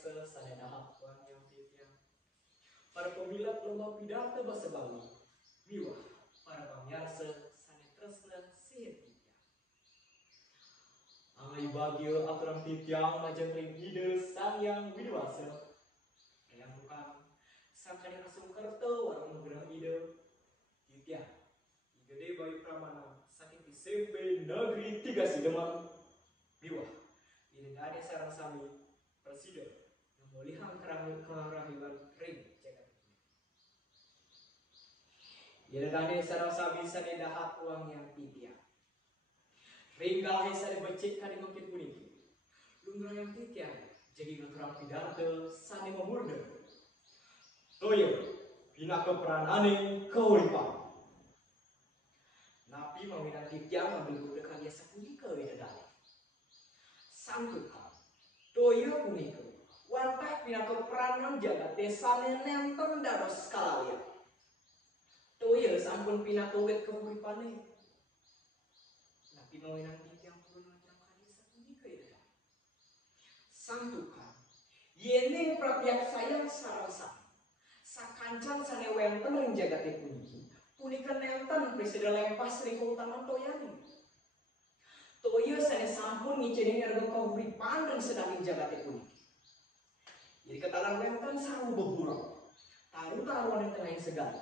pamirsa sadaya uang yang titiang. Para pemilat lomba pidato basa Bali. Miwah para pamirsa sane tresna sihir titiang. Angai bagio aturan titiang macam ring ide sang yang widwasa. Yang bukan sang kani asum kerto warung nugerang ide titiang. Gede bayi pramana saking SMP negeri 3 Sideman. Miwah ini ada sarang sami presiden memulihkan kerahiman ring jagat ini. Ini ada sarang sami sani dahat uang yang titiang. Ring galai sani becik kali mungkin puniki. Lungra yang titiang jadi naturang pidato sani memurda. Toyo bina keperanane keuripan. Napi mawinang titiang ambil budak dia sapunika widadari. Sanggup toyo punika wantak pina keperanan jagat desane nenten dados skalalia. Toyo sampun pina kewit keuripane. Napi mawinang titiang purun ngajak dia sapunika widadari. Sanggup yening pratiak sayang sarasa sakancan sane wenten ring jagate puniki. Punika nenten presiden lempas ring keutamaan toyani. Toyo sane sampun ngiceni ngargo kauripan dan sedangin jagate puniki. Jadi ketalan wenten sarung beburuk. Taruh-taruhan yang tengah segala.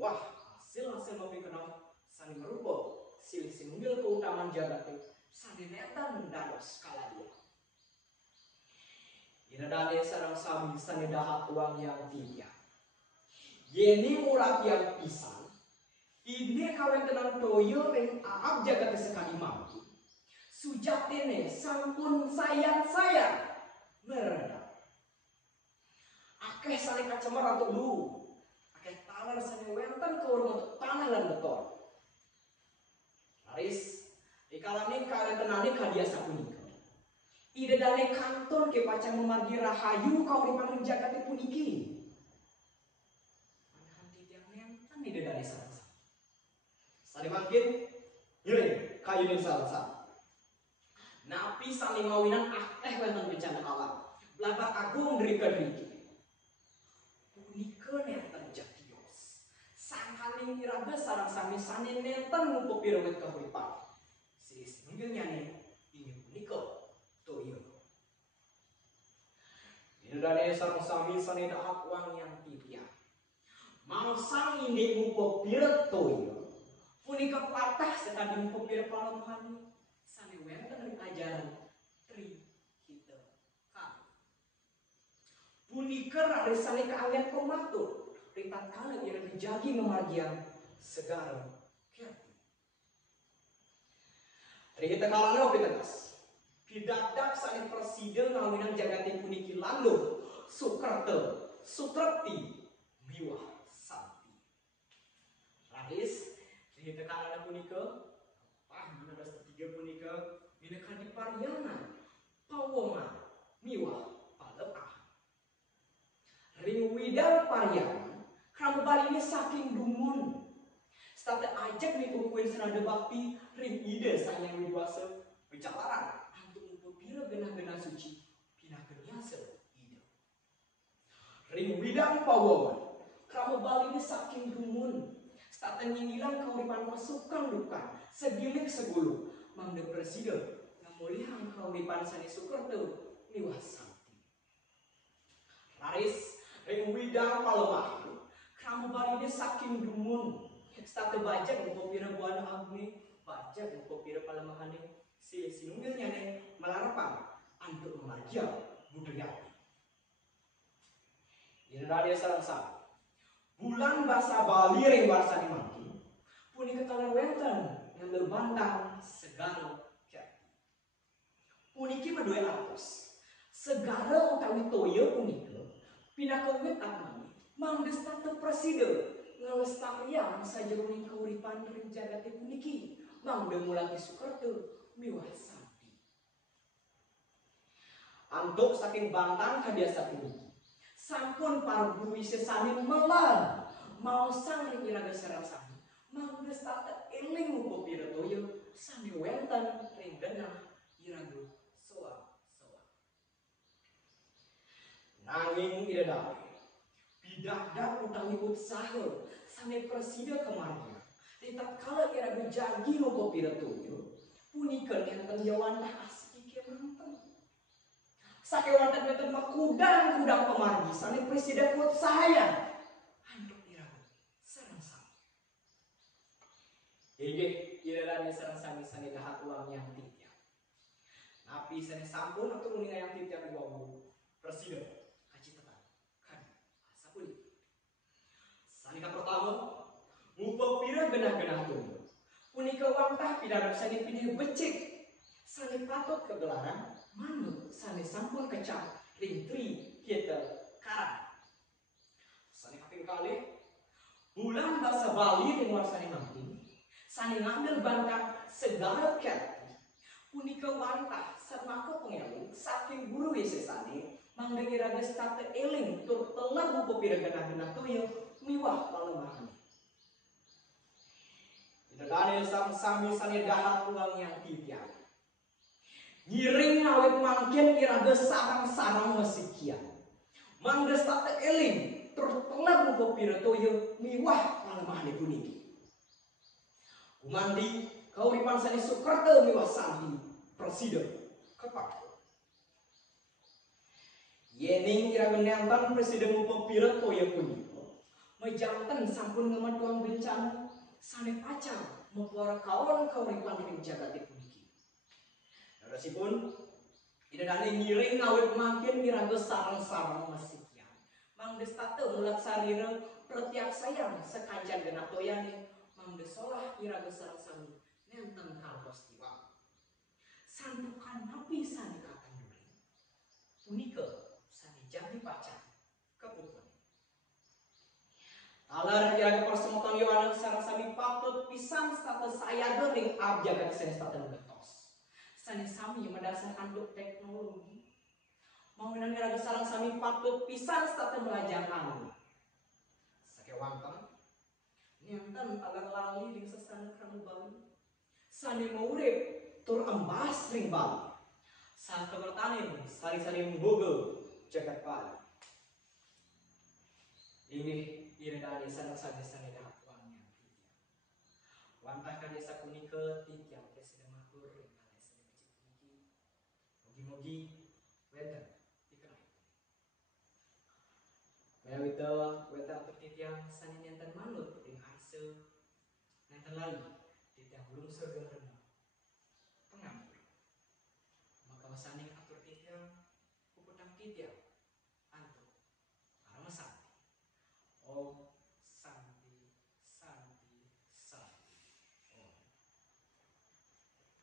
Wah, hasil-hasil mobil kenal sani merupa silih sinunggil keutamaan jagate sani nenten dados skala dia. Ina dane sarang sami sani dahat uang yang titiang. Yeni urat yang pisang. Ini kawan tenang toyo ring aap jagat sekali mampu. Sujatene sampun sayang mereda. Akeh sane kacamar untuk lu. Akeh talar sane wenten keurung untuk tanah lan beton. Laris ikalane kalian tenane kadia sapunika. Ida dane kanton ke pacang memargi rahayu kauripan ring jagat puniki. Manahan titiang nenten ida dane sarasa. Sari makin nyeri kayu dan salsa. Napi saling mawinan akeh wonten bencana alam. Belabak agung drika-driki. Punika nenten jatios. Sangkaling iraga sarang sami sane nenten ngumpuk pirawet kahuripan. Sis nunggil nyane ini punika toyo. Ini dari sarang sami sane dahat uang yang titiang. Mangsang ini ngumpuk pirawet toyo. Punika patah sekadang pupir palamuhan sane wenten ring ajaran tri kita kami. Punika rade sane kealian pematur ring tatkala ira dijagi memargian segara kiati. Ring kita kalana opi tegas. Pidadak sane presiden ngawinan jagate puniki landuh Sukerto Sutrepti miwah santi. Raris kita kalana punika, mana das tiga punika, mineka di Pariana, Pawongan, miwah, palepah. Ring widal Pariana, kamu bali ini saking dumun. Starte ajak nih kukuin senada bakti, ring ide sayang widwasa, bicararan, untuk mempupira gena-gena suci, pinah keniasa ide. Ring widal Pawongan, kamu bali ini saking dumun. Statan nyinggilan kauripan pasukan dukan segilik segulu mangde presiden ngamulihan kauripan sani Sukerto miwah santi. Laris ring widang palemah kamu bali saking dumun state bajak ngopira buana agni bajak ngopira palemahane silih sinunggil nyane melarapan antuk memargia budayati. Ini radia sarang bulan bahasa Bali ring warsani mangki punika kalan wenten ngambil bantang segala jati. Puniki medue atos segara utawi toyo punika pinakawit agmani mangdes tante presiden ngelestarian sajeroning kauripan ring jagate puniki mangde mulati Sukerto miwah santi. Antuk saking bantang kadiasa puniki sampun parbuwi sesane melan mau sang ring iraga sareng sami mangdes tata eling mupo pira toyo sami wenten ring denah iraga soa. Nanging ida dami. Bidak-dak utang ikut sahur sampai presiden kemarin. Di tatkala ira berjanji nopo piratuyo, punikeun enten jawantah asli ke manten. Sakewanten benten makudang pemargi sampai presiden kuat saya. Andok ira sareng sami. Inggih ira dani sareng sami sani dahat uang yang titiang. Napi sani sampun atur uninga yang titiang diwawu presiden. Sanika pertama, mupa pira genah-genah tunggu. Punika wantah pidana sani pilih becik. Sani patut kegelaran, manut sani sampun kecap, ring-tri, kita, karang. Sani kaping kali, bulan bahasa Bali dengan sani mamping. Sani ngambil bantang segala kerti. Punika wantah sermako pengelung, saking guru sesani, mangdengi raga state eling, tur telah mupa pira genah-genah tuyo, miwah palemahan. Idadane sami sani dahat uang yang titiang. Ngiring awet mangken iraga sarang-sarang mesikian. Mangdes tate eling terus telah mupa pira toyo miwah palemahan puniki. Kumandi kauripan sani Soekarto miwah sandi presiden kepak. Yening iraga nentan presiden mupa pira toyo puniki. Mejanten sampun ngematuang bencana sane pacar mempora kawan kauripan ing jagat puniki. Narasipun idadane ngiring ngawit makin miraga sarang-sarang masikian. Mangdes tate mulat sarira pretiak sayang sekancan genap toyane mangdes solah iraga sarang sami nenten hartos tiwang. Santukan napi sane kapanduring. Punika sane jadi pacar keputusan. Alar iraga persemoton Yohanes sareng sami patut pisan status saya gering abjagat seni status getos. Sani sami mendasarkan duk teknologi. Maunan iraga sareng sami patut pisan status melajakan. Sakewanten nenten tagar lali ring sesana krang Bali. Sani maurip tur embas ring Bali. Santa bertani sari-sari mbogel jagat Bali. Ini iradani sareng sani dahat uangnya titiang. Wantah ka desa punika titiang presiden makhlur ing kali sedaya becik puniki. Mugi-mugi wenten dikenal. Menawi wenten atur titiang sani nenten manut ing arse nenten lali titiang burung surga renang. Pengampur. Maka sani atur titiang puputang titiang